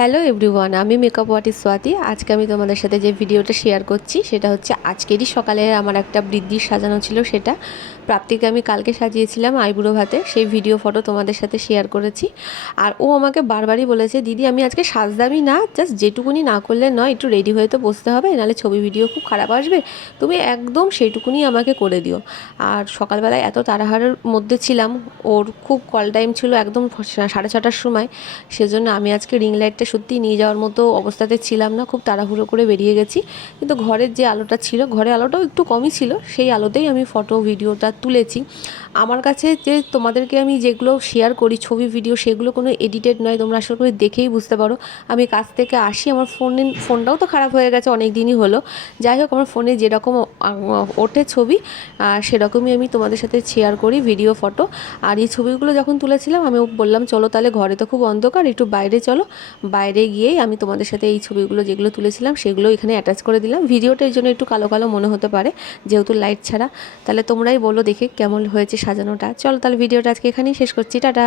Hello everyone, আমি makeup artist Swati. আজকে আমি তোমাদের সাথে যে ভিডিওটা শেয়ার করছি সেটা হচ্ছে আজকেরই সকালে আমার একটা বৃদ্ধির সাজানো ছিল, সেটা প্রাপ্তিকে আমি কালকে সাজিয়েছিলাম আইবুড়ো ভাতে। সেই ভিডিও ফটো তোমাদের সাথে শেয়ার করেছি। আর ও আমাকে বারবারই বলেছে, দিদি আমি আজকে সাজদামি না, জাস্ট যেটুকুনি না করলে নয়, একটু রেডি হয়ে তো বসতে হবে, নাহলে ছবি ভিডিও খুব খারাপ আসবে, তুমি একদম সেইটুকুনি আমাকে করে দিও। আর সকালবেলায় এত তাড়াহুড়োর মধ্যে ছিলাম, ওর খুব কল টাইম ছিল একদম 6:30টার সময়। সেজন্য আমি আজকে রিং লাইটটা সত্যিই নিয়ে যাওয়ার মতো অবস্থাতে ছিলাম না, খুব তাড়াহুড়ো করে বেরিয়ে গেছি। কিন্তু ঘরের যে আলোটা ছিল, ঘরের আলোটাও একটু কমই ছিল, সেই আলোতেই আমি ফটো ভিডিওটা তুলেছি। আমার কাছে যে তোমাদেরকে আমি যেগুলো শেয়ার করি ছবি ভিডিও, সেগুলো কোনো এডিটেড নয়, তোমরা আশা করি দেখেই বুঝতে পারো। আমি কাজ থেকে আসি, আমার ফোনটাও তো খারাপ হয়ে গেছে, অনেক দিনই হলো। যাই হোক, আমার ফোনে যেরকম ওঠে ছবি, সেরকমই আমি তোমাদের সাথে শেয়ার করি ভিডিও ফটো। আর এই ছবিগুলো যখন তুলেছিলাম, আমি বললাম চলো তাহলে, ঘরে তো খুব অন্ধকার, একটু বাইরে চলো। বাইরে গিয়েই আমি তোমাদের সাথে এই ছবিগুলো যেগুলো তুলেছিলাম সেগুলো এখানে অ্যাটাচ করে দিলাম। ভিডিওটা এই জন্য একটু কালো কালো মনে হতে পারে, যেহেতু লাইট ছাড়া। তাহলে তোমরাই বলো দেখে কেমন হয়েছে সাজানোটা। চলো তাহলে ভিডিওটা আজকে এখানেই শেষ করছি, টাটা।